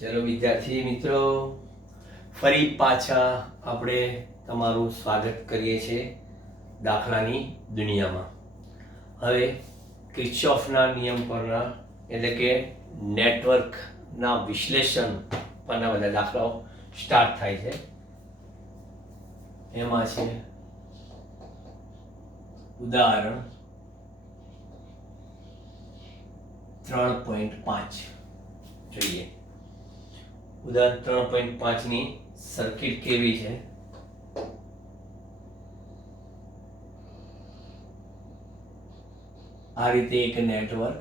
ચલો વિદ્યાર્થી મિત્રો, ફરી પાછા આપણે તમારું સ્વાગત કરીએ છીએ દાખલાની દુનિયામાં. હવે કિર્ચોફના નિયમ પરના એટલે કે નેટવર્કના વિશ્લેષણ પરના બધા દાખલાઓ સ્ટાર્ટ થાય છે. એમાં છે ઉદાહરણ 3.5 જોઈએ. ઉદાહરણ 3.5 ની સર્કિટ કેવી છે? આ રીતે એક નેટવર્ક,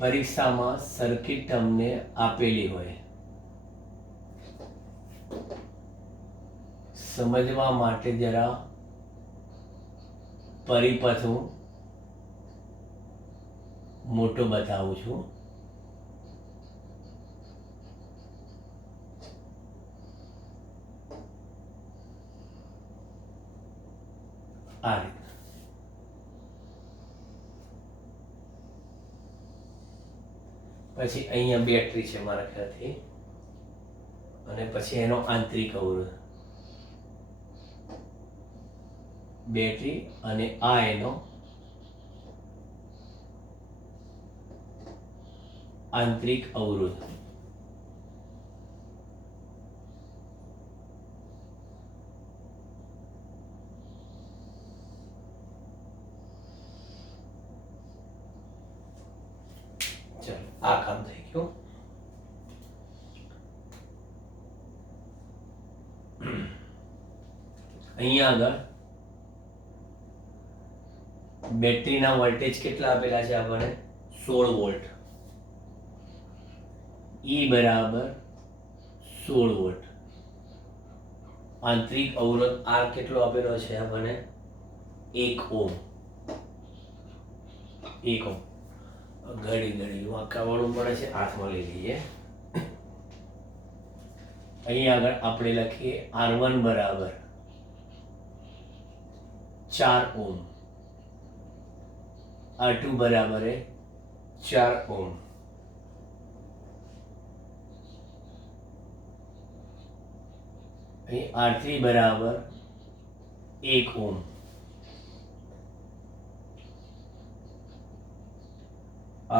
પરીક્ષામાં સર્કિટ તમને આપેલી હોય, સમજવા માટે જરા પરિપથ હું મોટો બતાવું છું. આ રીતે પછી અહીંયા બેટરી છે મારા ખ્યાલથી, અને પછી એનો આંતરિક અવરોધ બેટરી, અને આ એનો આંતરિક અવરોધ. ચલો, આ કામ થઈ ગયું. અહીંયા આગળ બેટરીના વોલ્ટેજ કેટલા આપેલા છે આપણને? 16 વોલ્ટ. E બરાબર 16 વોલ્ટ. આંતરિક અવરોધ R કેટલો આપેલો છે આપણને? 1 ઓહ્મ. 1 ઓહ્મ. ઘડી વાંકાવાળું પડે છે, હાથમાં લઈ લઈએ. અહીંયા આગળ આપણે લખીએ R1 બરાબર 4 ઓહ્મ, R2 બરાબર 4 ઓહ્મ. અહીં R3 બરાબર 1 ઓહ્મ,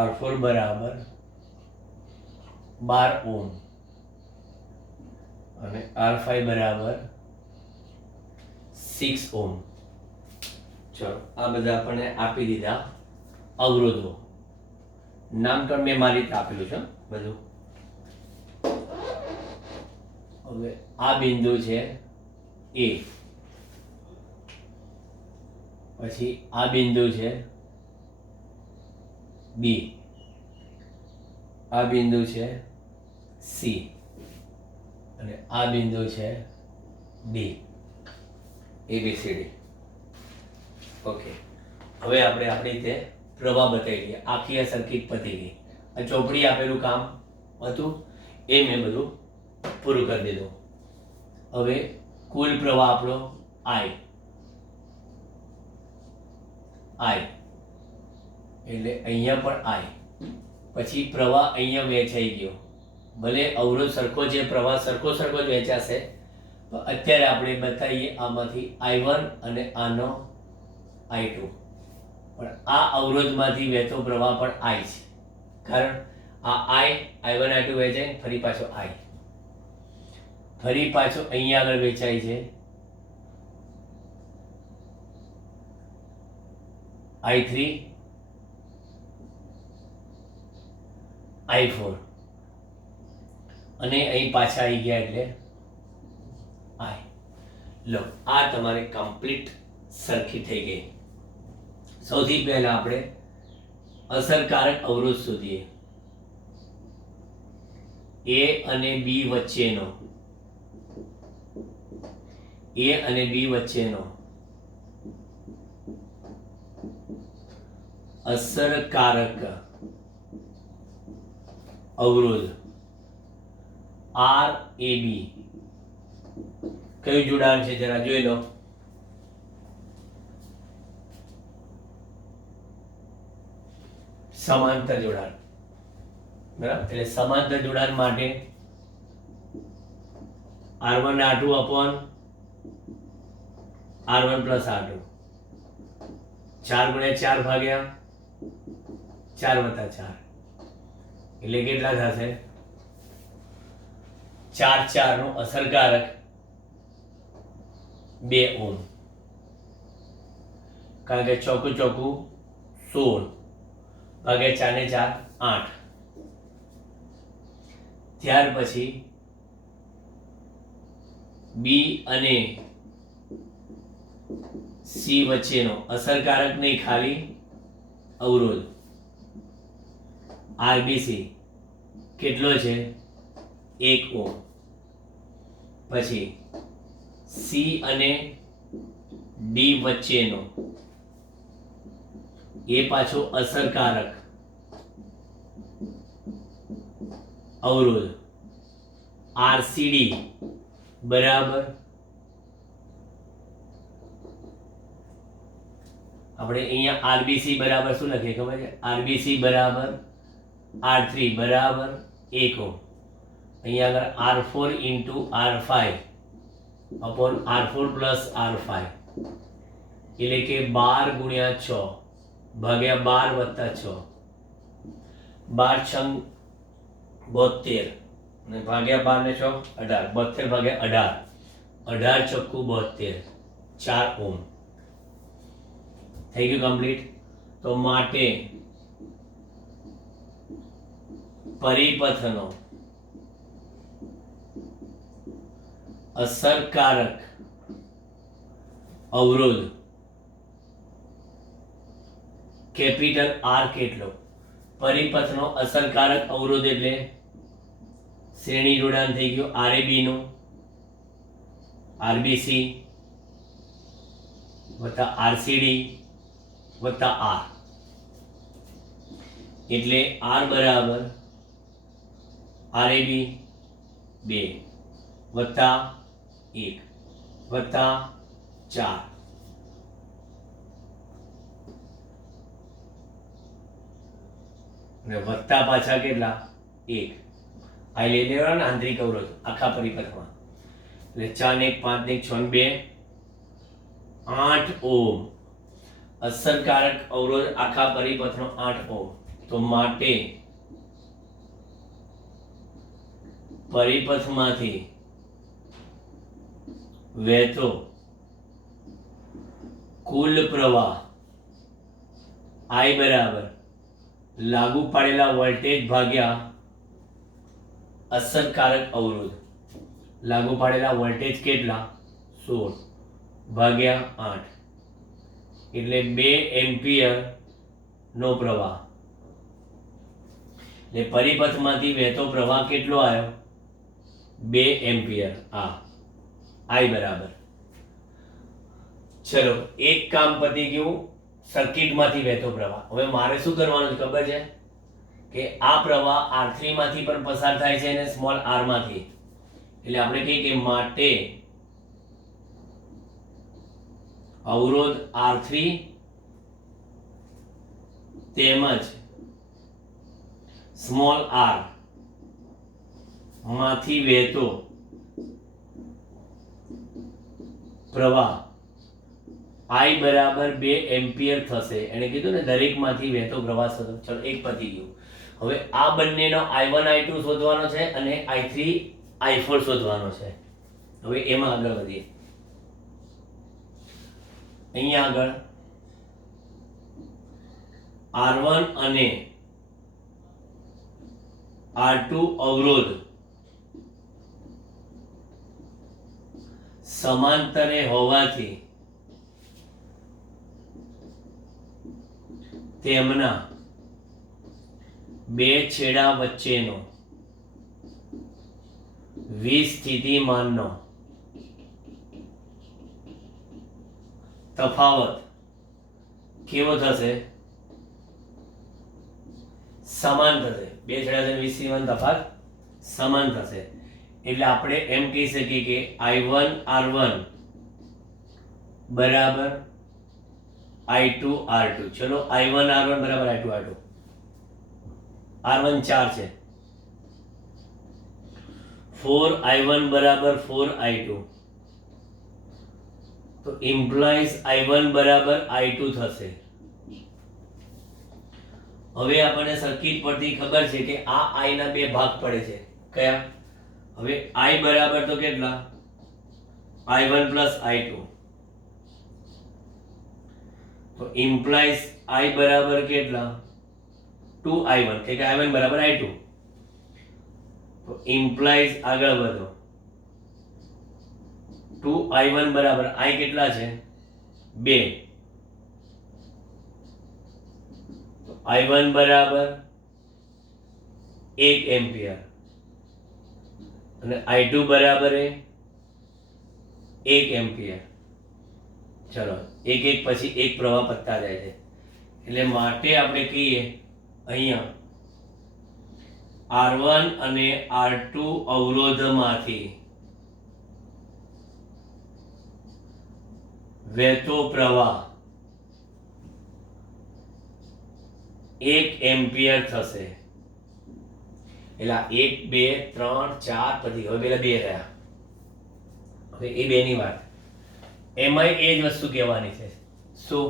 R4 બરાબર 12 ઓહ્મ, અને R5 બરાબર 6 ઓહ્મ. ચલો, આ બધા આપણને આપી દીધા અવરોધો. નામકરણ મેં મારી રીતે આપેલું છે બધું. હવે આ બિંદુ છે A, પછી આ બિંદુ છે B, આ બિંદુ છે C, અને આ બિંદુ છે D. ABCD. ઓકે, હવે આપણે આપણી રીતે પ્રવાહ બતાવી દઈએ. આખી આ સર્કિટ પતી ગઈ. આ ચોપડી આપેલું કામ હતું એ મેં બધું પૂરું કરી દીધું. હવે કુલ પ્રવાહ આપણો I એટલે અહીંયા પણ I. પછી પ્રવાહ અહીંયા વહેંચાઈ ગયો. ભલે અવરોધ સરખો છે, પ્રવાહ સરખો જ વહેંચાશે, પણ અત્યારે આપણે બતાવીએ આમાંથી I1 અને આનો I2. પણ આ અવરોધમાંથી વહેતો પ્રવાહ પણ I છે, કારણ આ I1 I2 વહેંચાય, ફરી પાછો I, ફરી પાછો અહીંયા આગળ વેચાય છે I3 I4, અને અહીં પાછા આવી ગયા એટલે I. લો, આ તમારે કમ્પ્લીટ સર્કિટ થઈ ગઈ. સૌથી પહેલા આપણે અસરકારક અવરોધ શોધીએ. A અને B વચ્ચેનો અસરકારક અવરોધ RAB કયું જોડાણ છે જરા જોઈ લો. સમાંતર જોડાણ. બરાબર, એટલે સમાંતર જોડાણ માટે R1 R2 upon R1 plus R2 4 ગુણ્યા 4 ભાગ્યા 4 વત્તા 4 એટલે કેટલા થશે? 4 4 નો અસરકારક 2 ઓહ્મ, કારણ કે ચોખ્ખું ચોખ્ખું 16 ભાગ્યા 4 ને 4 8. ત્યાર પછી બી અને સી વચ્ચેનો અસરકારક નહીં, ખાલી અવરોધ આરબીસી કેટલો છે? 1 ઓહ્મ. પછી સી અને ડી વચ્ચેનો એ પાછો અસરકારક અવરોધ આરસીડી બરાબર આપણે અહીંયા આરબીસી બરાબર શું લખીએ ખબર છે? આરબીસી બરાબર R3 બરાબર 1 ઓહ્મ. અહીંયા આગળ R4 into R5 upon R4 plus R5 એટલે કે 12 ગુણ્યા 6 ભાગ્યા 12 વત્તા 6, 12 છંગ 72 અને ભાગ્યા 12 ને 6 18, 72 ભાગ્યા 18, 18 ચોખ્ખું 72, 4 ઓહ્મ. થઈ ગયું કમ્પ્લીટ. તો માટે પરિપથનો અસરકારક અવરોધ કેપિટલ આર કેટલો? પરિપથનો અસરકારક અવરોધ એટલે શ્રેણી જોડાણ થઈ ગયું આરએબી નું, આરબીસી વત્તા આરસીડી વત્તા આર, એટલે આર બરાબર આરએબી 2 વત્તા 1 વત્તા 4 અને વત્તા પાછા કેટલા? 1. આ લઈ લેવાનો આંતરિક અવરોધ આખા પરિપથમાં, એટલે 4 ને 1 5 ને 6 ને 2 8 ઓહ્મ. અસરકારક અવરોધ આખા પરિપથનો 8 ઓહ્મ. તો માટે પરિપથમાંથી વહેતો કુલ પ્રવાહ I બરાબર લાગુ પાડેલા વોલ્ટેજ ભાગ્યા અસરકારક અવરોધ. લાગુ પાડેલા વોલ્ટેજ કેટલા? 16 ભાગ્યા 8 એટલે 2 એમ્પિયર નો પ્રવાહ. એટલે પરિપથમાંથી વહેતો પ્રવાહ કેટલો આવ્યો? 2 એમ્પિયર. I બરાબર. ચલો, એક કામ પતી ગયું સર્કિટમાંથી વહેતો પ્રવાહ. હવે મારે શું કરવાનું છે ખબર છે? કે આ પ્રવાહ R3 માંથી પણ પસાર થાય છે અને સ્મોલ r માંથી. એટલે આપણે કહીએ કે માટે અવરોધ R3 તેમજ સ્મોલ r માંથી વહેતો પ્રવાહ I બરાબર 2 એમ્પિયર થશે. એને કીધું ને દરેકમાંથી વહેતો પ્રવાહ શોધો. ચલો, એક પતી ગયું. હવે આ બંનેનો I1 I2 શોધવાનો છે અને I3 I4 શોધવાનો છે. હવે એમાં આગળ વધીએ. અહીંયા આગળ R1 અને R2 અવરોધ સમાંતરે હોવાથી તેમના બે છેડા વચ્ચેનો વિસ્થિતિમાનનો તફાવત કેવો થશે? સમાન થશે. બે છેડા વચ્ચેનો વિસ્થિતિમાન તફાવત સમાન થશે. એટલે આપણે એમ કહી શકીએ કે I1 R1 બરાબર I2 R2. ચલો I1 R1 બરાબર I2 R2. R1 4 છે, 4I1 બરાબર 4I2, તો ઇમ્પ્લાઇઝ I1 બરાબર I2 થશે. હવે આપણને સર્કિટ પરથી ખબર છે કે આ I ના બે ભાગ પડે છે. કયા? હવે I બરાબર તો કેટલા? I1 પ્લસ I2, તો ઇમ્પ્લાઇઝ I બરાબર કેટલા? 2I1, કે I1 બરાબર I2, તો ઇમ્પ્લાઇઝ આગળ વધો 2I1 બરાબર I કેટલા છે? 2, I1 બરાબર 1 એમ્પિયર અને I2 બરાબર 1 એમ્પિયર. ચલો એક એક પછી એક પ્રવાહ પતતા જાય છે, એટલે માટે આપણે કહીએ અહીંયા R1 અને R2 અવરોધમાંથી વહેતો પ્રવાહ 1 એમ્પિયર થશે. એટલે 1 2 3 4 પછી હવે પેલા 2 રહ્યા. હવે એ બે ની વાત એમાંય એ જ વસ્તુ કહેવાની છે. શું?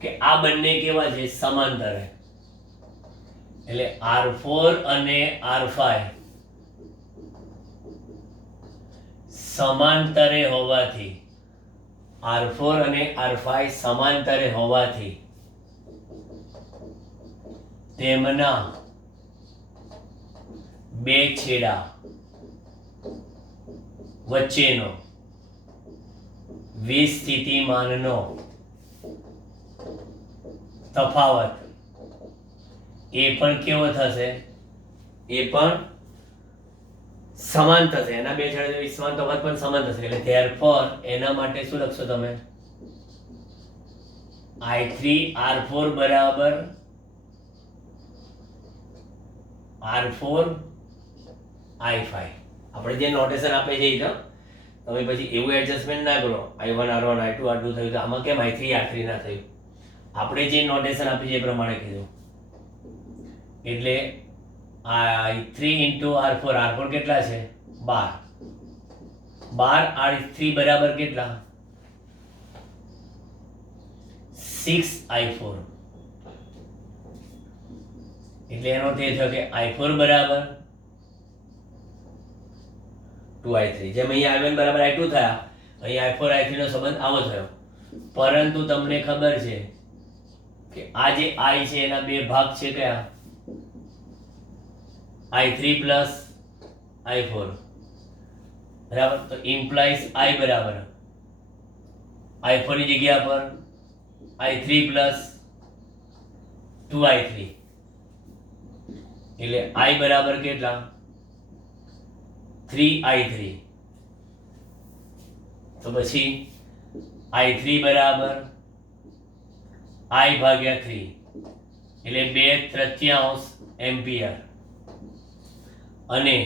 કે આ બંને કેવા છે? સમાંતરે. એટલે R4 અને R5 સમાંતરે હોવાથી, R4 અને R5 સમાંતરે હોવાથી તેમના બે છેડા વચ્ચેનો વિસ્થિતિમાનનો તફાવત એ પણ કેવો થશે? એ પણ સમાન થશે. એના બે છેડા વિસ્થિતિમાન તફાવત પણ સમાન થશે. એટલે therefore એના માટે શું લખશો તમે? I3 R4 બરાબર R4 I5. આપણે જે નોટેશન આપે છે એ તમે પછી એવું એડજસ્ટમેન્ટ ના કરો I1 R1 I2 R2 થયું તો આમાં કેમ I3 R3 ના થયું? આપણે જે નોટેશન આપી છે એ પ્રમાણે કીધું. એટલે I3 into R4, R4 કેટલા છે? 12, 12 R3 બરાબર કેટલા? 6I4. એટલે એનો અર્થ એ થયો કે I4 બરાબર 2I3. જેમ અહીંયા I1 બરાબર I2 થયા, અહીંયા I4 I3 નો સંબંધ આવો થયો. પરંતુ તમને ખબર છે કે આ જે I છે એના બે ભાગ છે કયા? I3 પ્લસ I4 બરાબર. તો ઇમ્પ્લાઇઝ I બરાબર I4 ની જગ્યા પર I3 પ્લસ 2I3, એટલે I બરાબર કેટલા? 3I3. તો પછી I3 બરાબર I ભાગ્યા 3, એટલે 2/3 એમ્પિયર, અને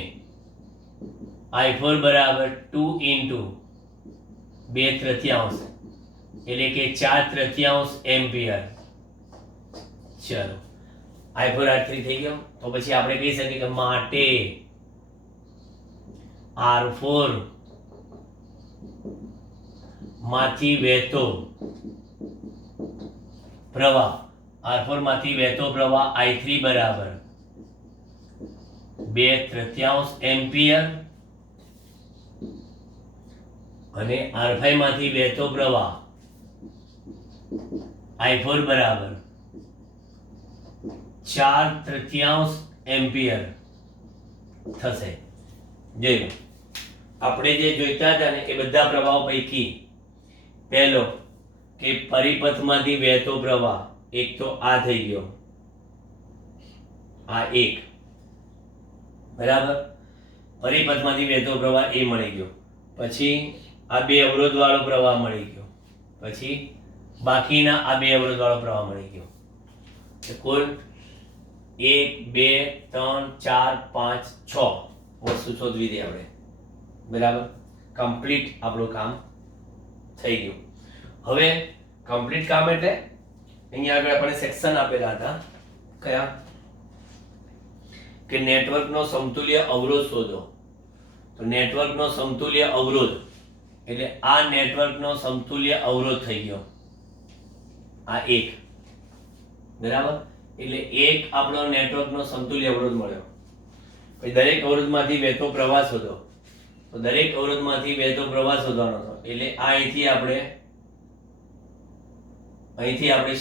I4 બરાબર 2 into 2/3 એટલે કે 4/3 એમ્પિયર. ચલો I4 R3 થઈ ગયો. તો પછી આપણે કહી શકીએ કે માટે R4 માંથી વહેતો પ્રવાહ, R4 માંથી વહેતો પ્રવાહ I3 બરાબર 2/3 એમ્પિયર, અને R5 માંથી વહેતો પ્રવાહ I4 બરાબર 4/3 એમ્પિયર થશે. જોઈ લો, આપણે જે જોઈતા હતા ને એ બધા પ્રવાહો પૈકી પહેલો કે પરિપથમાંથી વહેતો પ્રવાહ, એક તો આ થઈ ગયો, આ એક બરાબર, પરિપથમાંથી વહેતો પ્રવાહ એ મળી ગયો. પછી આ બે અવરોધ વાળો પ્રવાહ મળી ગયો. પછી બાકીના આ બે અવરોધ વાળો પ્રવાહ મળી ગયો. કુલ 1 2 3 4 5 6 વસ્તુ શોધવી હતી આપણે. બરાબર, કમ્પ્લીટ આપણું કામ થઈ ગયું. હવે કમ્પ્લીટ કામ એટલે અહીંયા આગળ આપણે સેક્શન આપેલા હતા કયા કે નેટવર્કનો સમતુલ્ય અવરોધ શોધો. તો નેટવર્કનો સમતુલ્ય અવરોધ એટલે આ નેટવર્કનો સમતુલ્ય અવરોધ થઈ ગયો, આ એક. બરાબર, એટલે એક આપણો નેટવર્કનો સમતુલ્ય અવરોધ મળ્યો. પછી દરેક અવરોધમાંથી વહેતો પ્રવાહ શોધો. તો દરેક અવરોધમાંથી વહેતો પ્રવાહ શોધવાનો હતો, એટલે આ અહીંથી આપણે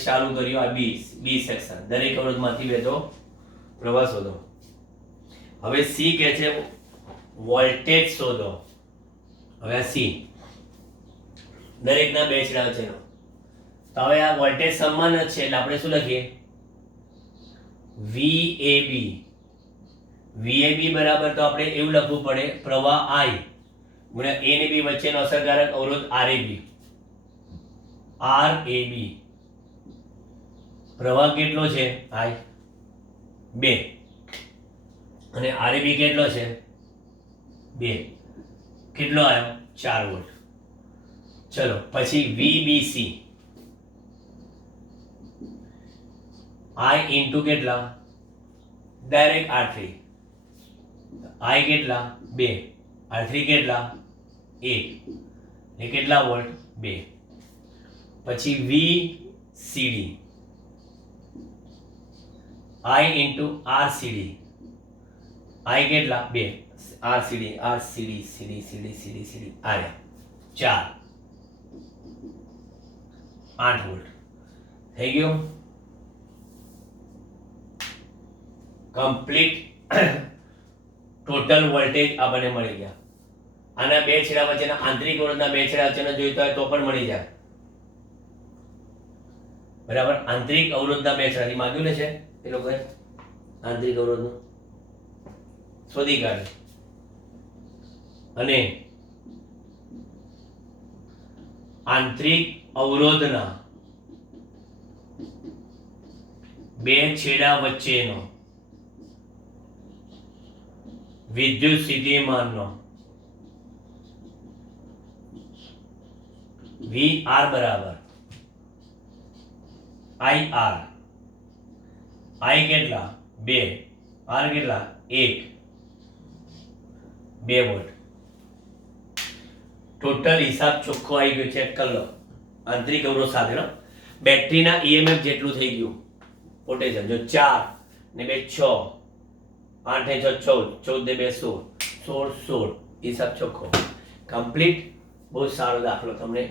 ચાલુ કર્યું આ બી સેક્શન. દરેક અવરોધમાંથી વહેતો પ્રવાહ શોધો. હવે સી કહે છે વોલ્ટેજ શોધો. હવે આ સી દરેકના બે છેડા વચ્ચેનો. તો હવે આ વોલ્ટેજ સમાન જ છે એટલે આપણે શું લખીએ VAB. VAB બરાબર તો આપણે એવું લખવું પડે પ્રવાહ I ગુણ્યા A ને B વચ્ચેનો અસરકારક અવરોધ RAB. RAB પ્રવાહ કેટલો છે I 2 અને RAB કેટલો છે 2. કેટલો આવ્યો 4 વોલ્ટ. ચલો પછી VBC I ઇન્ટુ કેટલા ડાયરેક્ટ R3. I કેટલા 2, R3 કેટલા 1 એ કેટલા વોલ્ટ 2. પછી VCD I into RCD. I કેટલા 2, RCD આયા 4 8 વોલ્ટ થઈ ગયું. કમ્પ્લીટ ટોટલ વોલ્ટેજ આપણને મળી ગયા. આના બે છેડા વચ્ચેના આંતરિક અવરોધના બે છેડા વચ્ચેનો જોઈતો હોય તો પણ મળી જાય. બરાબર, આંતરિક અવરોધના બે છેડાથી માંગ્યું છે એ લોકોએ આંતરિક અવરોધનું શોધી કાઢે. અને આંતરિક અવરોધના બે છેડા વચ્ચેનો વિદ્યુત સ્થિતિમાનનો VR બરાબર IR. I કેટલા 2, R કેટલા 1, 2 વોલ્ટ. ટોટલ હિસાબ ચોખ્ખો આવી ગયો. ચેક કરી લો આંતરિક અવરોધ સાથેનો બેટરીના EMF જેટલું થઈ ગયું પોટેન્શિયલ. જો 4 ને 2 6, 8 ને 6 14, 14 ને 2 16, 16 હિસાબ ચોખ્ખો કમ્પ્લીટ. બહુ સારો દાખલો તમને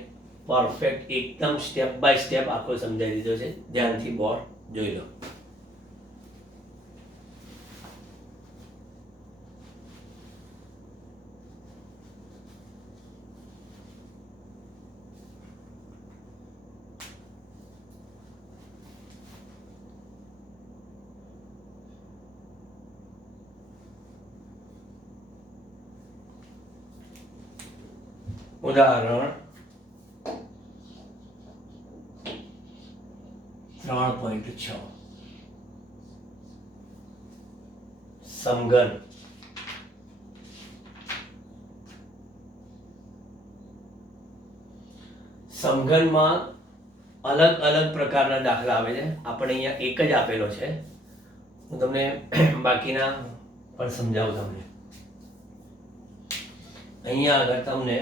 પરફેક્ટ એકદમ સ્ટેપ બાય સ્ટેપ આખો સમજાવી દીધો છે. ધ્યાનથી બોર્ડ જોઈ લો. ઉદાહરણ 3.6 સમઘન. સમઘનમાં અલગ અલગ પ્રકારના દાખલા આવે છે. આપણે અહીંયા એક જ આપેલો છે. હું તમને બાકીના પણ સમજાવું. તમને અહીંયા આગળ તમને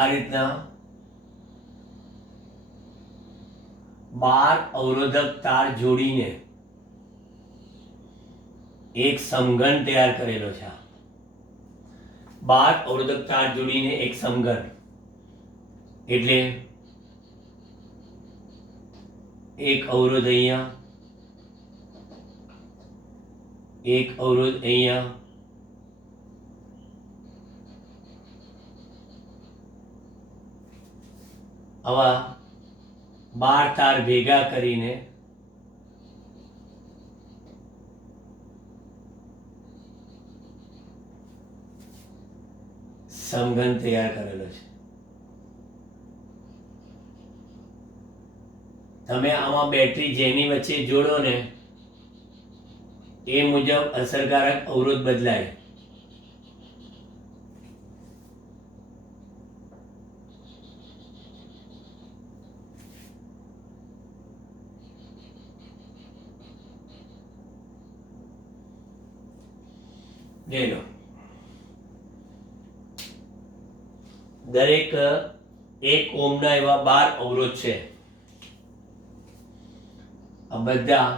આ રીતના 12 અવરોધક તાર જોડીને એક સમઘન તૈયાર કરેલો છે. 12 અવરોધક તાર જોડીને એક સમઘન એટલે એક અવરોધ અહીંયા, એક અવરોધ અહીંયા, આવા 12 તાર ભેગા કરીને સમઘન તૈયાર કરેલો છે. તમે આમાં બેટરી જેની વચ્ચે જોડો ને એ મુજબ અસરકારક અવરોધ બદલાય. લઈ લો, દરેક 1 ઓહ્મના એવા 12 અવરોધ છે. આ બધા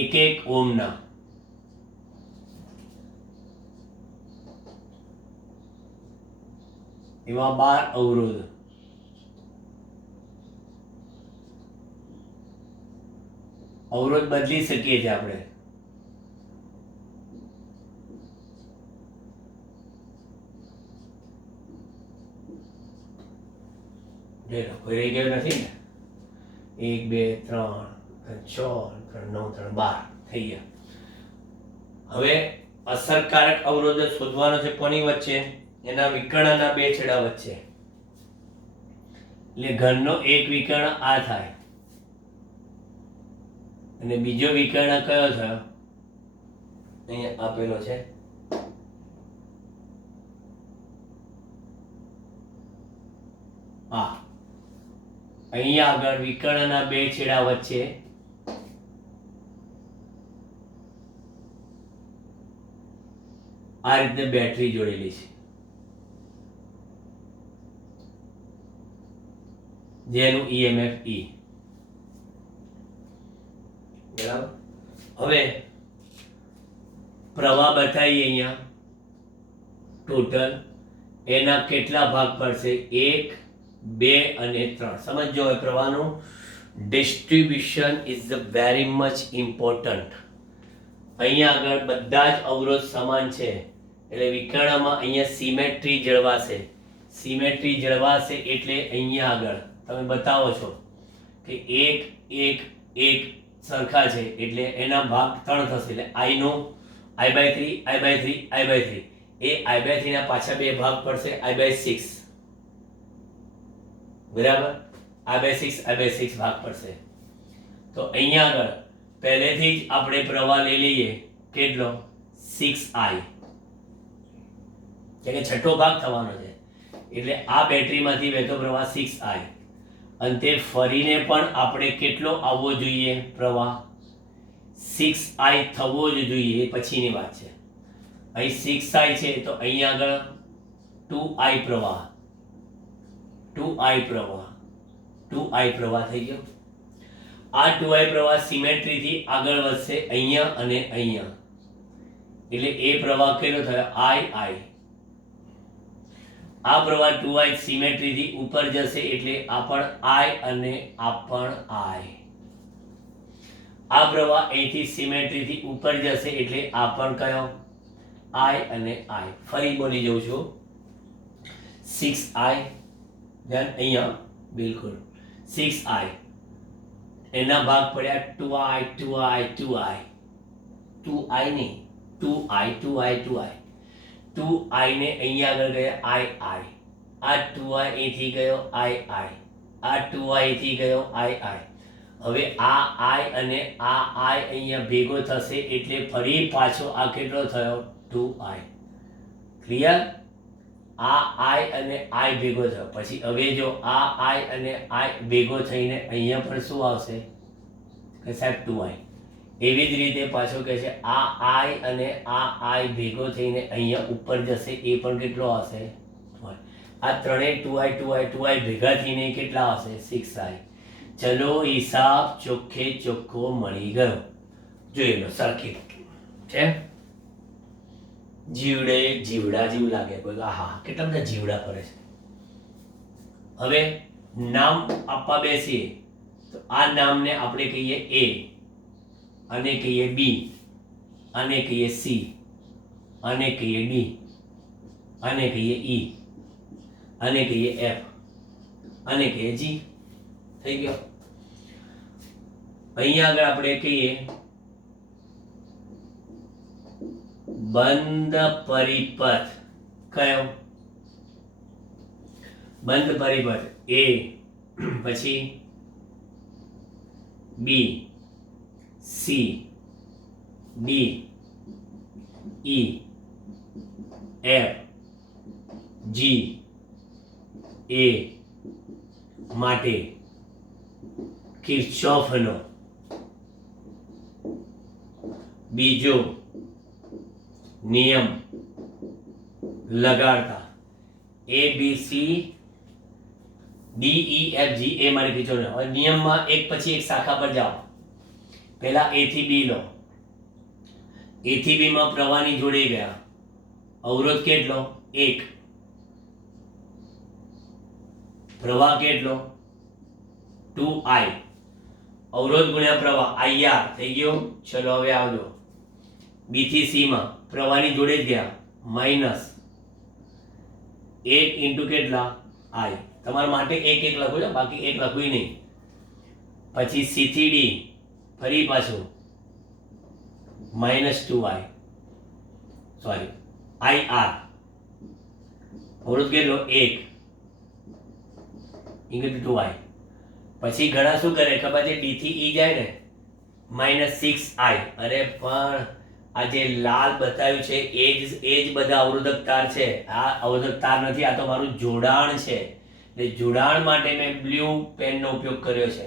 1 ઓહ્મના. એવા 12 અવરોધ. અવરોધ બદલી શકીએ છીએ આપણે. કોઈ રહી ગયો નથી ને? 1 2 3 4 3 9 3 12 થઈ ગયા. હવે અસરકારક અવરોધ શોધવાનો છે કોની વચ્ચે? એના વિકર્ણના 2 છેડા વચ્ચે. એટલે ઘનનો એક વિકર્ણ આ થાય અને બીજો વિકર્ણ કયો થયો? અહીંયા આપેલો છે. આ અહીંયા આગળ વિકર્ણના 2 છેડા વચ્ચે આ રીતે બેટરી જોડેલી છે, જેનું EMF E. બરાબર. હવે પ્રવાહ બતાવીએ અહીંયા ટોટલ એના કેટલા ભાગ પડશે? 1 2 અને 3. સમજો હવે પ્રવાહનું distribution is very much important. અહીંયા આગળ બધા જ અવરોધ સમાન છે એટલે વિકર્ણમાં અહીંયા સિમેટ્રી જળવાશે. સિમેટ્રી જળવાશે એટલે અહીંયા આગળ તમે બતાવો છો કે 1 1 1 સરખા છે એટલે એના ભાગ 3 થશે. એટલે I no I/3 I/3 I/3 A I/3 ના પાછા 2 ભાગ પડશે I/6. બરાબર. I/6 I/6 ભાગ પડશે. તો અહીંયા આગળ પહેલેથી જ આપણે પ્રવાહ લઈ લઈએ. કેટલો? 6I. કે છઠ્ઠો ભાગ થવાનો છે એટલે આ બેટરીમાંથી વહેતો પ્રવાહ 6I. અને તે ફરીને પણ આપણે કેટલો આવવો જોઈએ પ્રવાહ? 6I થવો જ જોઈએ. એ પછીની વાત છે. અહીં 6I છે તો અહીંયા આગળ 2I પ્રવાહ 2I પ્રવાહ 2I પ્રવાહ થઈ ગયો. આ 2I પ્રવાહ સિમેટ્રીથી આગળ વધશે અહીંયા અને અહીંયા. એટલે એ પ્રવાહ કેટલો થયો? I. આ પ્રવાહ 2I સિમેટ્રીથી ઉપર જશે એટલે આ પણ I અને આ પણ I. આ પ્રવાહ અહીંથી સિમેટ્રીથી ઉપર જશે એટલે આ પણ કયો? I અને I. ફરી બોલી જઉં છું. 6I ધ્યાન અહીંયા બિલકુલ 6I. એના ભાગ પડ્યા 2I 2I 2I 2I નહીં 2I 2I ને અહીંયા આગળ ગયા I. આ 2I અહીંથી ગયો I. આ 2I અહીંથી ગયો I. હવે આ I અને આ I અહીંયા ભેગો થશે એટલે ફરી પાછો આ કેટલો થયો? 2I. ક્લિયર? આ I અને I ભેગો થયો પછી હવે જો આ I અને I ભેગો થઈને અહીંયા પણ શું આવશે? કે સાહેબ 2I. એવી જ રીતે પાછો કહે છે આ I અને આ I ભેગો થઈને અહીંયા ઉપર જશે એ પણ કેટલો આવશે? 2I. આ ત્રણેય 2I ભેગા થઈને કેટલા આવશે? 6I. ચલો હિસાબ ચોખ્ખે ચોખ્ખો મળી ગયો. જોઈ લો સરખી છે. જીવડે જીવડા જેવું લાગે કોઈ. આહા કેટલા બધા જીવડા ફરે છે. હવે નામ આપવા બેસીએ તો આ નામને આપણે કહીએ A, આને કહીએ B, આને કહીએ C, આને કહીએ D, આને કહીએ E, આને કહીએ F, આને કહીએ G, થઈ ગયો. અહીંયા આગળ આપણે કહીએ બંધ પરિપથ. કયો? બંધ પરિપથ એ, પછી B, C, D, E, F, G, A માટે કિર્ચોફનો બીજો નિયમ લગાડતા A B C D E F G A માટે કિર્ચોફનો. હવે નિયમમાં એક પછી એક શાખા પર જાઓ. પહેલા એ થી બી લો. એ થી બી માં પ્રવાહની જોડે ગયા. અવરોધ કેટલો? 1. પ્રવાહ કેટલો? 2I. અવરોધ ગુણ્યા પ્રવાહ IR થઈ ગયો. ચલો હવે આવજો. બી થી સી માં પ્રવાહની જોડે જ ગયા. માઇનસ 1 ઇન્ટુ કેટલા? I. તમારા માટે એક એક લખો છો, બાકી એક લખવું નહીં. પછી સી થી ડી ફરી પાછું માઇનસ 2I, સોરી IR. અવરોધ કેટલો? 1 ઇન્ટુ 2I. પછી ઘણા શું કરે ખબર છે? ડી થી ઈ જાય ને માઇનસ 6I. અરે પણ આ જે લાલ બતાવ્યું છે એ જ બધા અવરોધક તાર છે. આ અવરોધક તાર નથી, આ તો મારું જોડાણ છે. એટલે જોડાણ માટે મેં બ્લુ પેનનો ઉપયોગ કર્યો છે.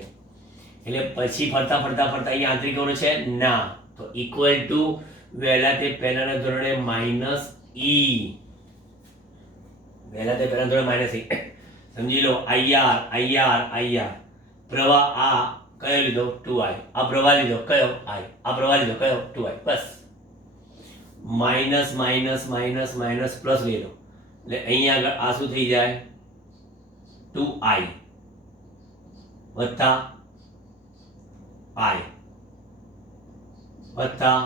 એટલે પછી ફરતા ફરતા ફરતા અહીંયા આંતરિક અવરોધ છે ના, તો ઇક્વલ ટુ વહેલા તે પહેલાના ધોરણે માઇનસ ઈ. વહેલા તે પહેલાના ધોરણે માઇનસ ઈ. સમજી લો. IR પ્રવાહ આ કયો લીધો? 2I. આ પ્રવાહ લીધો કયો? I. આ પ્રવાહ લીધો કયો? 2I. બસ minus minus minus minus plus લઈ લો. એટલે અહીંયા આગળ આ શું થઈ જાય? 2I વત્તા I વત્તા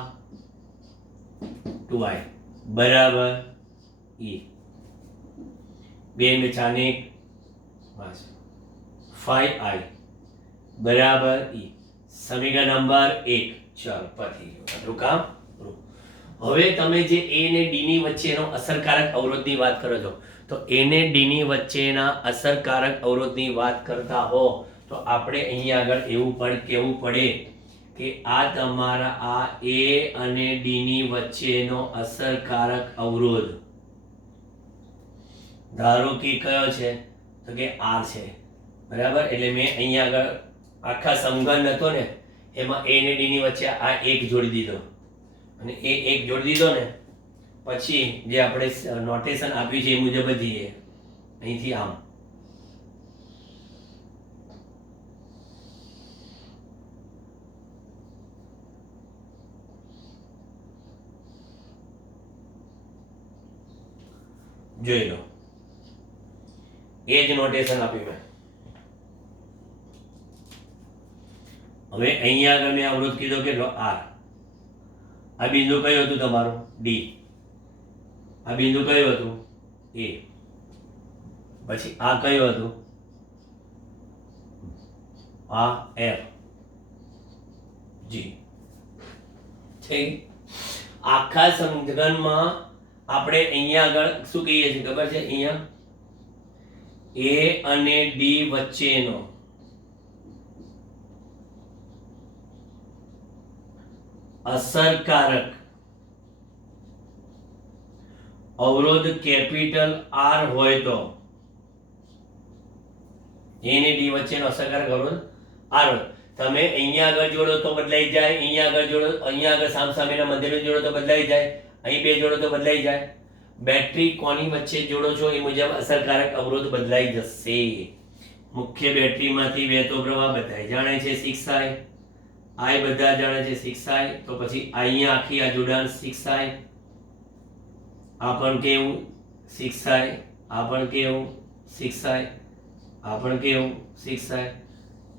2I બરાબર E. 2 ને 4 ને 5I બરાબર E. સમીકરણ નંબર 1. ચાલો પતી ગયું. આટલું કામ. હવે તમે જે A ને D ની વચ્ચેનો અસરકારક અવરોધની વાત કરો છો, તો A ને D ની વચ્ચેના અસરકારક અવરોધની વાત કરતા હો તો આપણે અહીંયા આગળ એવું પણ કહેવું પડે કે આ તમારા આ A અને D ની વચ્ચેનો અસરકારક અવરોધ ધારો કે કયો છે? તો કે R છે. બરાબર. એટલે મેં અહીંયા આગળ આખા સમઘન હતો ને એમાં A અને D ની વચ્ચે આ એક જોડી દીધો, અને એ એક જોડી દીધો ને પછી જે આપણે નોટેશન આપ્યું છે એ મુજબ જ જઈએ. અહીંથી આમ જોઈ લો. એ જ નોટેશન આપ્યું મેં. હવે અહીંયા આગળ મેં અવરોધ કીધો કેટલો? R. આ બિંદુ કયું હતું તમારું? D. આ બિંદુ કયું હતું? A. પછી આ કયું હતું? આ F, G. ઠીક. આખા સમઘનમાં આપણે અહીંયા આગળ શું કહીએ છીએ ખબર છે? અહીંયા A અને D વચ્ચેનો અસરકારક અવરોધ કેપિટલ R હોય તો A અને D વચ્ચેનો અસરકારક અવરોધ R હોય. તમે અહીંયા આગળ જોડો તો બદલાઈ જાય, અહીંયા આગળ જોડો, અહીંયા આગળ સામસામેના મધ્યમાં જોડો તો બદલાઈ જાય, અહીં બે જોડો તો બદલાઈ જાય. બેટરી કોની વચ્ચે જોડો છો એ મુજબ અસરકારક અવરોધ બદલાઈ જશે. મુખ્ય બેટરીમાંથી વહેતો પ્રવાહ બધા જાણે છે 6I. I બધા જાણે છે 6I. તો પછી અહીંયા આખી આ જોડાણ 6I. આ પણ કેવું? 6I. આ પણ કેવું? 6I. આ પણ કેવું? 6I.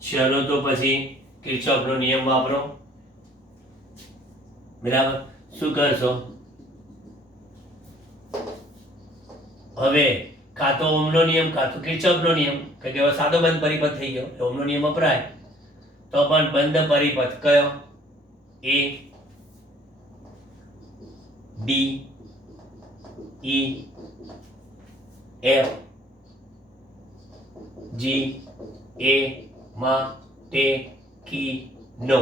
ચલો તો પછી કિર્ચોફનો નિયમ વાપરો. બરાબર. શું કરશો? હવે કાં તો ઓમનો નિયમ કાં તો કિર્ચોફનો નિયમ, કે હવે સાદો બંધ પરિપથ થઈ ગયો એટલે ઓમનો નિયમ વપરાય. તો પણ બંધ પરિપથ કયો? A D E F G A માટે કી નો,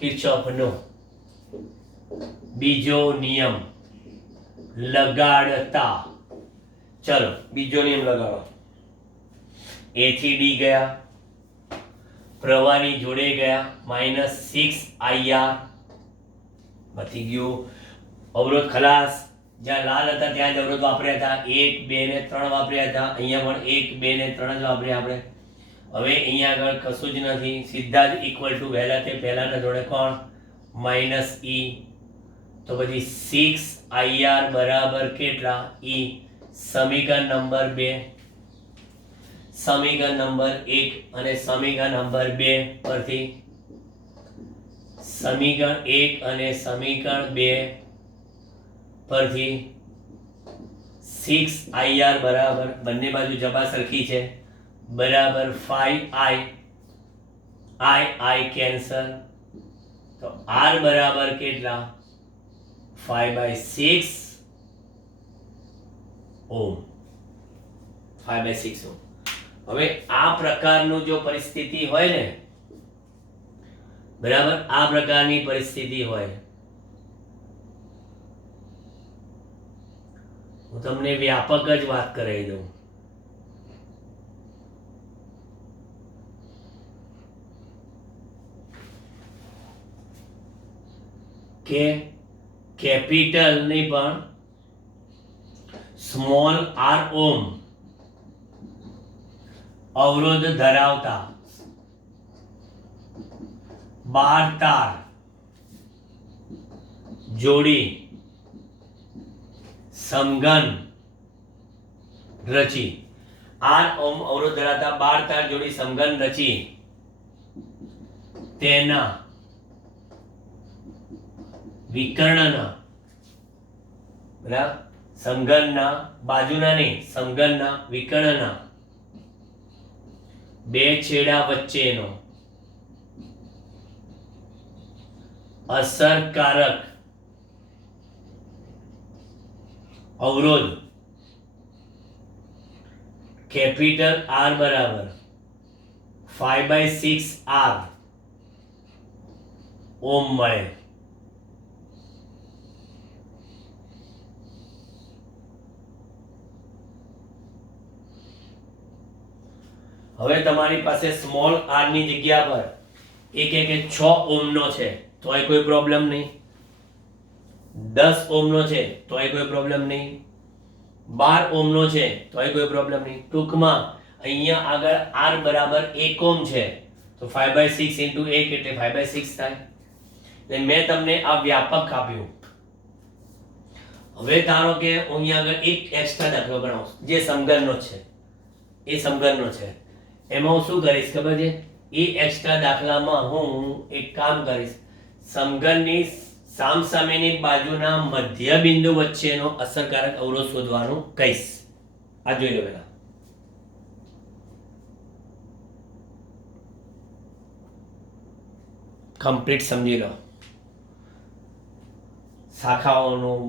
કિર્ચોફનો. બીજો નિયમ લગાડતા. ચલો બીજો નિયમ લગાડો. A થી D ગયા, પ્રવાહની જોડે ગયા, -6IR બચી ગયું. અવરોધ ખલાસ. જ્યાં લાલ હતા ત્યાં જ અવરોધ વાપર્યા હતા. 1 2 ને 3 વાપર્યા હતા. અહીંયા પણ 1 2 ને 3 જ વાપર્યા આપણે. હવે અહીંયા આગળ કશું જ નથી, સીધા જ ઇક્વલ ટુ વહેલા તે પહેલાના જોડે કોણ? -E. તો પછી 6IR બરાબર કેટલા? E. સમીકરણ નંબર 2, સમીકરણ નંબર 1 અને સમીકરણ નંબર 2 પરથી, સમીકરણ 1 અને સમીકરણ 2 પરથી 6IR બરાબર, બંને બાજુ જબા સરખી છે, બરાબર 5I. I cancel. તો R બરાબર કેટલા? 5/6 ઓમ. 5/6 ઓમ. હવે આ પ્રકારનું જો પરિસ્થિતિ હોય ને, બરાબર, આ પ્રકારની પરિસ્થિતિ હોય, હું તમને વ્યાપક જ વાત કરાવી દઉં. કે કેપિટલ ની પણ સ્મોલ r ઓમ અવરોધ ધરાવતા 12 તાર જોડી સમઘન રચી. r ઓમ અવરોધ ધરાવતા 12 તાર જોડી સમઘન રચી તેના વિકર્ણના, બરાબર, સમઘનના બાજુના નહીં, સમઘનના વિકર્ણના બે છેડા વચ્ચેનો અસરકારક અવરોધ કેપિટલ R બરાબર 5/6R ઓમ મળે. હવે તમારી પાસે સ્મોલ r ની જગ્યા પર એક 6 ઓહ્મનો છે તોય કોઈ પ્રોબ્લેમ નહીં, 10 ઓહ્મનો છે તોય કોઈ પ્રોબ્લેમ નહીં, 12 ઓહ્મનો છે તોય કોઈ પ્રોબ્લેમ નહીં. ટૂંકમાં અહીંયા આગળ r બરાબર 1 ઓહ્મ છે તો 5/6 * 1 એટલે 5/6 થાય. એટલે મેં તમને આ વ્યાપક આપ્યું. હવે ધારો કે અહીંયા આગળ એક એક્સ્ટ્રા દાખલો ગણાવો જે સમઘનનો છે, એ સમઘનનો છે. એમાં હું શું કરીશ ખબર છે? એ એક્સ્ટ્રા દાખલામાં હું એક કામ કરીશ, સમઘનની સામસામેની બાજુના મધ્ય બિંદુ વચ્ચેનો અસરકારક અવરોધ શોધવાનું કહીશ. આ જોઈ લો પહેલા. કમ્પ્લીટ સમજી લો. શાખાઓનું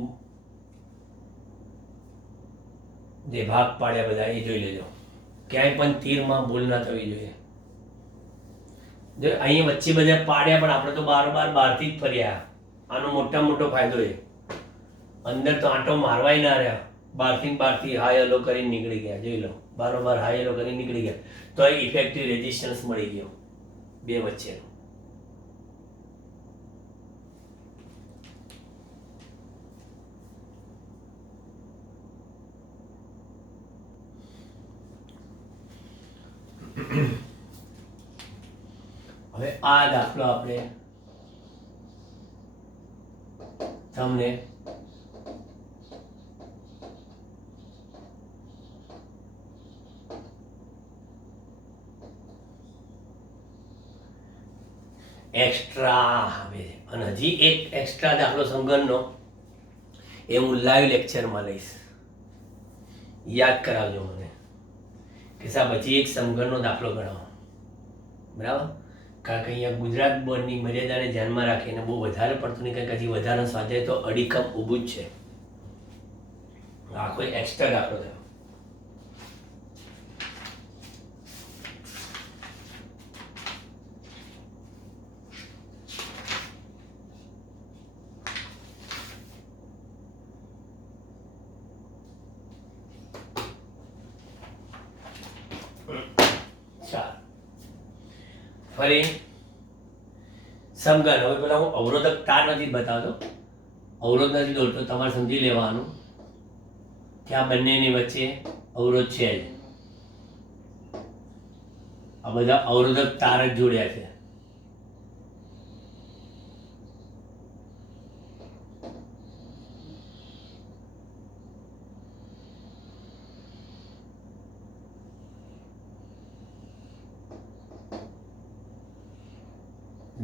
જે ભાગ પાડ્યા બધા એ જોઈ લેજો. ક્યાંય પણ તીરમાં ભૂલ ના થવી જોઈએ. જો અહીં વચ્ચે બધા પાડ્યા પણ આપણે તો બારોબાર બહારથી જ ફર્યા. આનો મોટો ફાયદો છે. અંદર તો આંટો મારવાય ના રહ્યા, બહારથી હાય હલો કરીને નીકળી ગયા. જોઈ લો, બારોબાર હાય હલો કરીને નીકળી ગયા તો એ ઇફેક્ટિવ રેઝિસ્ટન્સ મળી ગયો બે વચ્ચેનો. હવે આ દાખલો આપણે તમને એક્સ્ટ્રા આવે છે અને હજી એક એક્સ્ટ્રા દાખલો સમઘનનો એ હું લાઈવ લેક્ચરમાં લઈશ. યાદ કરાવજો મને કે સાહેબ હજી એક સમઘનનો દાખલો ગણાવો, બરાબર? કારણ કે અહીંયા ગુજરાત બોર્ડની મર્યાદાને ધ્યાનમાં રાખીને બહુ વધારે પડતું નહીં, કંઈક હજી વધારે સ્વાધ્યાય તો અડીખમ ઊભું જ છે. આખો એક્સ્ટ્રા દાખલો થયો. ફરી સમઘન. હવે પેલા હું અવરોધક તાર નથી બતાવતો, અવરોધ નથી દોરતો, તમારે સમજી લેવાનું કે આ બંનેની વચ્ચે અવરોધ છે જ. આ બધા અવરોધક તાર જ જોડ્યા છે.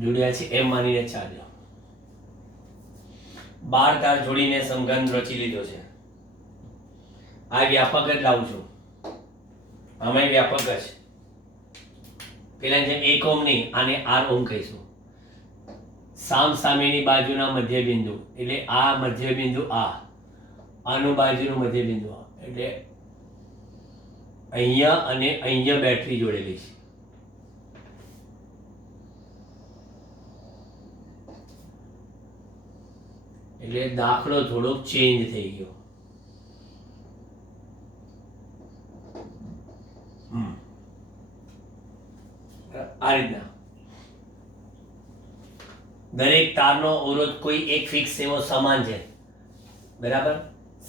જોડ્યા છે એમ માનીને ચાલ્યો. 12 તાર જોડીને સમઘન રચી લીધો છે. આ વ્યાપક જ લાવું છું, આમાં વ્યાપક જ. પેલા જેમ 1 ઓમ નહીં, આને R ઓમ કહીશું. સામ સામેની બાજુના મધ્ય બિંદુ એટલે આ મધ્ય બિંદુ, આનું બાજુનું મધ્ય બિંદુ એટલે અહીંયા અને અહીંયા બેટરી જોડેલી છે. એટલે દાખલો થોડોક ચેન્જ થઈ ગયો. આ રીતના દરેક તારનો અવરોધ કોઈ એક ફિક્સ એવો સમાન છે, બરાબર?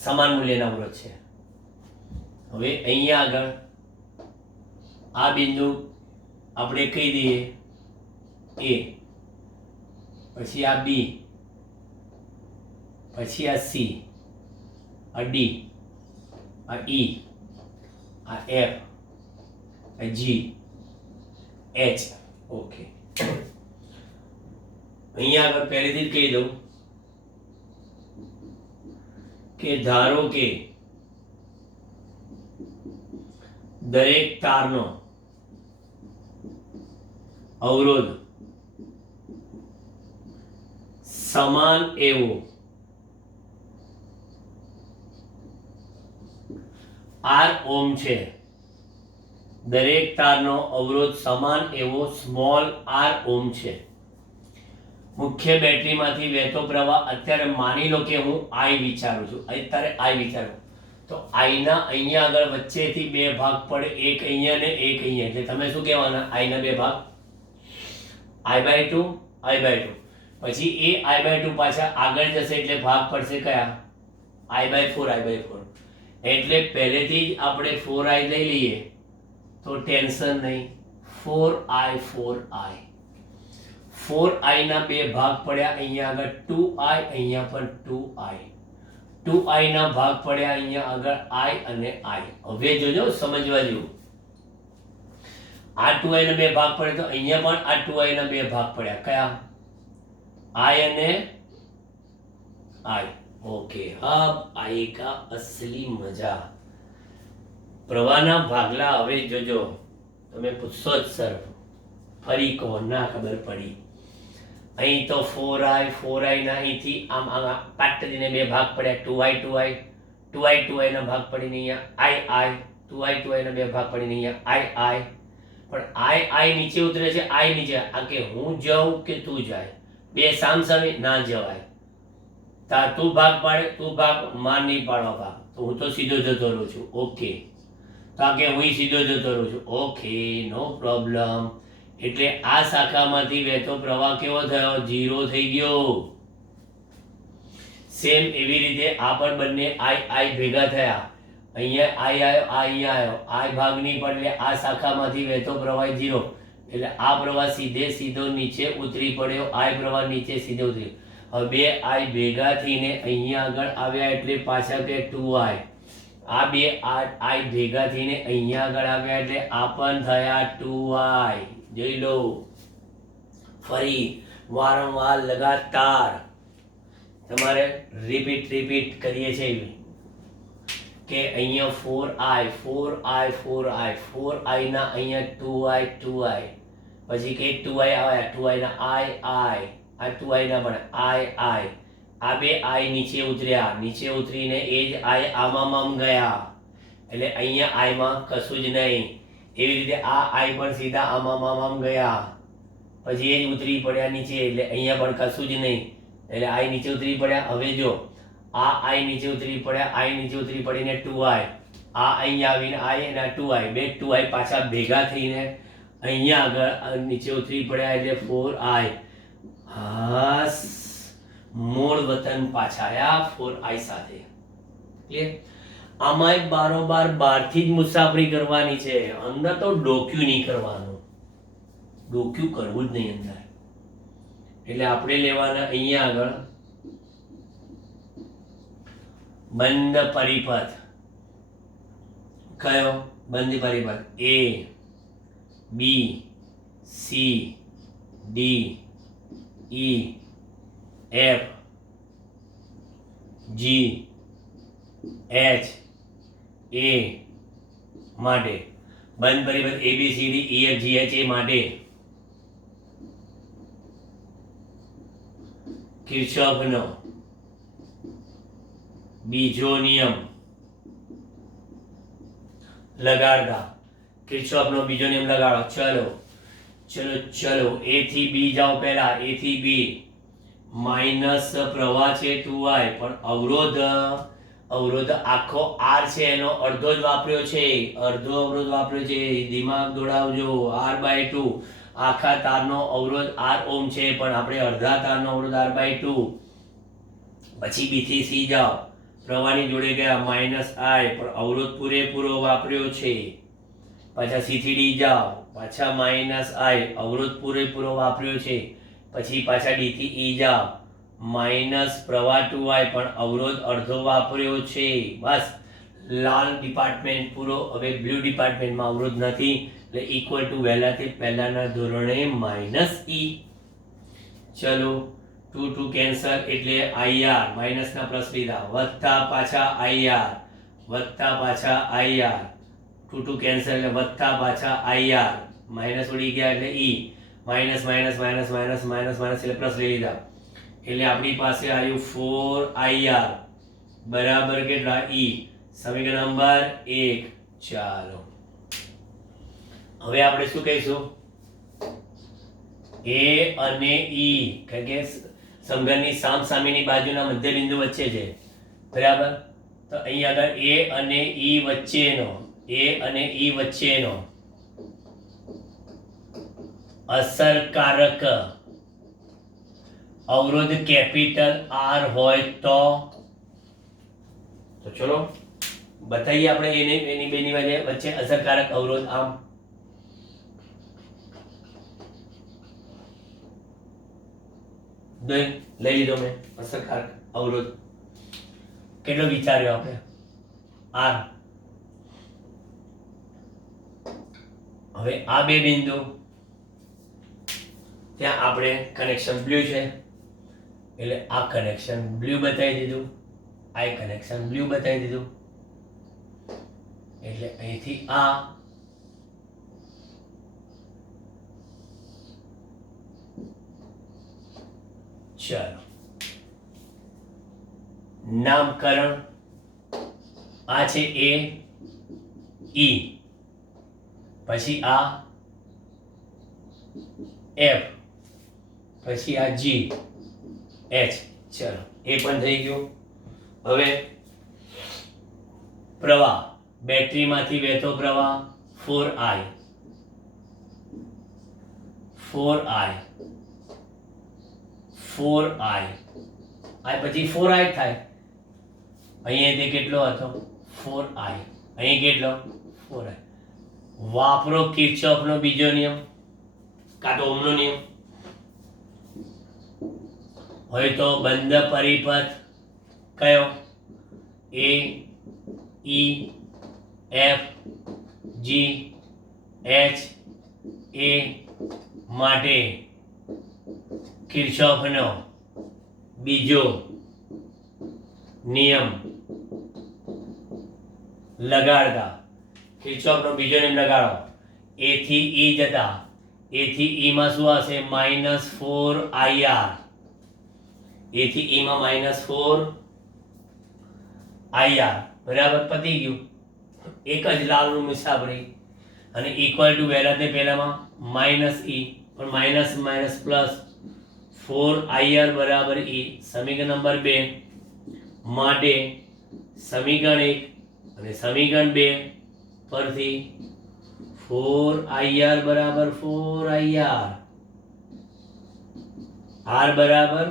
સમાન મૂલ્યના અવરોધ છે. હવે અહીંયા આગળ આ બિંદુ આપણે કહી દઈએ A, પછી આ B, પછી આ C, આ D, આ E, આ F, આ G, H. ઓકે, અહીંયા આગળ પહેલેથી જ કહી દઉં કે ધારો કે દરેક તારનો અવરોધ સમાન એવો R ઓમ છે. દરેક તારનો અવરોધ સમાન એવો સ્મોલ r ઓમ છે. મુખ્ય બેટરીમાંથી વહેતો પ્રવાહ અત્યારે માની લો કે હું I વિચારું છું, અત્યારે I વિચારું તો I ના અહીંયા આગળ વચ્ચેથી બે ભાગ પડે, એક અહીંયા ને એક અહીંયા. એટલે તમે શું કહેવાના? I ના બે ભાગ I/2, I/2. પછી એ I/2 પાછા આગળ જશે એટલે ભાગ પડશે કયા? I/4, I/4. એટલે પહેલેથી જ આપણે 4I લઈ લઈએ તો ટેન્શન નહીં. 4I 4I ના બે ભાગ પડ્યા અહીંયા આગળ 2I, અહીંયા પણ 2I. 2I ના ભાગ પડ્યા અહીંયા આગળ I અને I. હવે જોજો સમજવા જેવું. આ 2I ના બે ભાગ પડે તો અહીંયા પણ આ 2I ના બે ભાગ પડ્યા કયા? I અને I. ओके, अब आएगा असली मजा. प्रवाहना भागला હવે જોજો, તમે પૂછશો જ સર ફરી કહો, ના ખબર પડી. અહીં તો 4I ના અહીંથી આમ પાટડીને બે ભાગ પડ્યા 2I ના ભાગ પડીને અહીંયા I 2I ના બે ભાગ પડીને અહીંયા I. પણ I નીચે ઉતરે છે, I નીચે. આ કે હું જાઉં કે તું જાય, બે સામસામે ના જવાય. તું ભાગ પાડે, તું ભાગ, માર નહીં પાડવા ભાગ, તો હું તો સીધો જતો રહું છું. ઓકે, તો કે હું સીધો જતો રહું છું. ઓકે, નો પ્રોબ્લેમ. એટલે આ શાખામાંથી વહેતો પ્રવાહ કેવો થયો? 0 થઈ ગયો. સેમ એવી રીતે આ પણ બંને I ભેગા થયા. અહીંયા I આવ્યો, આ અહીંયા આવ્યો. I ભાગ નહીં પડે આ શાખામાંથી વહેતો પ્રવાહ 0. એટલે આ પ્રવાહ સીધો નીચે ઉતરી પડ્યો. I પ્રવાહ નીચે સીધો ઉતર્યો. હવે બે I ભેગા થઈને અહીંયા આગળ આવ્યા એટલે પાછા કે 2I. આ બે I ભેગા થઈને અહીંયા આગળ આવ્યા એટલે આ પણ થયા 2I. જોઈ લો, ફરી વારંવાર લગાતાર તમારે રિપીટ કરીએ છીએ. કે અહીંયા 4i 4i 4i 4i ના અહીંયા 2i 2i પછી કે 2i આવે 2i ના i આ 2i ના પણ i આ બે i નીચે ઉતરીને એ જ i આમાં ગયા એટલે અહીંયા i માં કશું જ નહીં. એવી રીતે આ i પણ સીધા આમાં ગયા પછી એ જ ઉતરી પડ્યા નીચે એટલે અહીંયા પણ કશું જ નહીં એટલે i નીચે ઉતરી પડ્યા. હવે જો આ i નીચે ઉતરી પડ્યા i નીચે ઉતરી પડીને 2i આ અહીંયા આવીને i અને 2i બે 2i પાછા ભેગા થઈને અહીંયા આગળ નીચે ઉતરી પડ્યા એટલે 4i હાસ મૂળ વતન પાછા આયા 4i સાથે. ક્લિયર? આમાં બારોબાર બહારથી જ મુસાફરી કરવાની છે, અંદર તો ડોક્યુ નહીં કરવાનું, ડોક્યુ કરવું જ નહીં અંદર. એટલે આપણે લેવાના અહીંયા આગળ બંધ પરિપથ. કયો બંધ પરિપથ? A B C D E F G H A માટે બંધ પરિપથ A B C D E F G H A માટે કિર્ચોફનો બીજો નિયમ લગાડતા. કિર્ચોફનો બીજો નિયમ લગાડો. ચલો A થી B જાઓ. પહેલા A થી B માઇનસ પ્રવાહ છે 2i પણ અવરોધ આખો r છે એનો અડધો જ વાપર્યો છે, અડધો અવરોધ વાપર્યો છે. દિમાગ દોડાવજો. r/2 આખા તારનો અવરોધ r ઓમ છે પણ આપણે અડધા તારનો અવરોધ r/2. પછી b થી c જાઓ. પ્રવાહની જોડે ગયા -i પણ અવરોધ પૂરેપૂરો વાપર્યો છે. પાછા c થી d જાઓ. પાછા -i અવરોધ પૂરેપૂરો વાપર્યો છે. પછી પાછા d થી e જાઓ. માઇનસ પ્રવાહ 2i પણ અવરોધ અડધો વાપર્યો છે. બસ લાલ ડિપાર્ટમેન્ટ પૂરો. હવે બ્લુ ડિપાર્ટમેન્ટમાં અવરોધ નથી એટલે ઇક્વલ ટુ વહેલાથી પહેલાના ધોરણે -e. ચલો 2 કેન્સલ એટલે ir માઇનસના પ્લસ લીધા વત્તા પાછા ir વત્તા પાછા ir 2 કેન્સલ એટલે વત્તા પાછા ir માઇનસ ઉડી ગયા એટલે e minus minus minus minus minus minus એટલે પ્લસ લઈ લીધા એટલે આપણી પાસે આવ્યું 4ir બરાબર કેટલા e. સમીકરણ નંબર 1. ચાલો હવે આપણે શું કહીશું? a અને e કારણ કે સમઘનની સામસામેની બાજુના મધ્ય બિંદુ વચ્ચે છે, બરાબર? તો અહીંયા આગળ a અને e વચ્ચેનો અસરકારક અવરોધ કેપિટલ R હોય તો ચલો બતાવીએ આપણે એની બેની વચ્ચે અસરકારક અવરોધ. આમ લઈ લીધો મેં અસરકારક અવરોધ. કેટલો વિચાર્યો આપણે? R. હવે આ બે બિંદુ ત્યાં આપણે કનેક્શન બ્લુ છે એટલે આ કનેક્શન બ્લુ બતાવી દીધું, આ કનેક્શન બ્લુ બતાવી દીધું એટલે અહીંથી આ ચાલો નામકરણ આ છે A E પછી આ F પછી આ G H. ચલો એ પણ થઈ ગયું. હવે પ્રવાહ બેટરીમાંથી વહેતો પ્રવાહ 4i આ પછી 4i થાય. અહીંયા તે કેટલો હતો? 4i. અહીં કેટલો? 4i. વાપરો કિર્ચોફનો બીજો નિયમ કાં તો ઓહમનો નિયમ. હોય તો બંધ પરિપથ કયો? A E F G H A માટે કિર્ચોફનો બીજો નિયમ લગાડતા કિર્ચોફનો બીજો નિયમ લગાડો. એ થી ઈ જતા એ થી ઈ માં શું હશે -4IR. એ થી ઈ માં -4IR બરાબર પતી ગયું. એક જ લાલનું મુસાફરી અને ઇક્વલ ટુ વહેલા તે પહેલામાં -e પણ માઇનસ માઇનસ પ્લસ 4IR બરાબર e. સમીકરણ નંબર 2 માટે સમીકરણ 1 અને સમીકરણ 2 પરથી 4IR બરાબર 4IR R બરાબર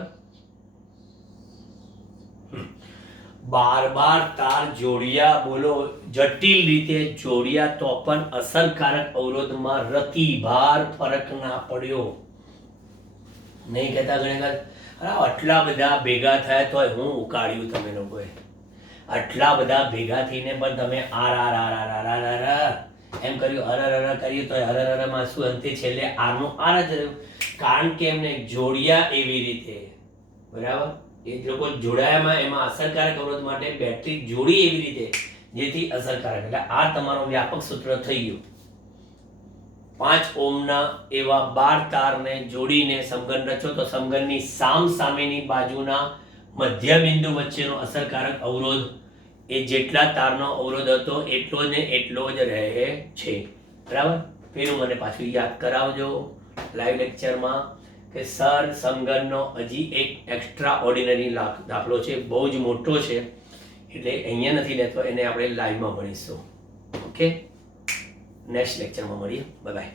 બાર તાર જોડિયા. બોલો જટિલ રીતે જોડિયા તો પણ અસરકારક અવરોધમાં રતિભાર ફરક ના પડ્યો. નહીં કહેતા ઘણી વાર આટલા બધા ભેગા થયા તોય હું ઉકાળ્યું તમે લોકોએ. આટલા બધા ભેગા થઈને પણ તમે આર આર આર આર આર આર આર એમ કર્યું, અરર અરર કર્યું તો અરર માં શું અંતે છેલ્લે આર નું આર જ રહ્યું. કારણ કે એમને જોડિયા એવી રીતે બરાબર. એ લોકો જોડાયામાં એમાં અસરકારક અવરોધ માટે બેટરી જોડી એવી રીતે જેથી અસરકારક. એટલે આ તમારો વ્યાપક સૂત્ર થઈ ગયું. 5 ઓહ્મના એવા 12 તારને જોડીને સમઘન રચો તો સમઘનની સામસામેની બાજુના મધ્ય બિંદુ વચ્ચેનો અસરકારક અવરોધ એ જેટલા તારનો અવરોધ હતો એટલો ને એટલો જ રહે છે. બરાબર. પેલું મને પાછું યાદ કરાવજો લાઈવ લેક્ચરમાં કે સર સમઘનનો હજી એક એક્સ્ટ્રા ઓર્ડિનરી દાખલો છે, બહુ જ મોટો છે, એટલે અહીંયા નથી લેતો, એને આપણે લાઈવમાં ભણીશું. ઓકે, નેક્સ્ટ લેક્ચરમાં મળીએ. Bye bye.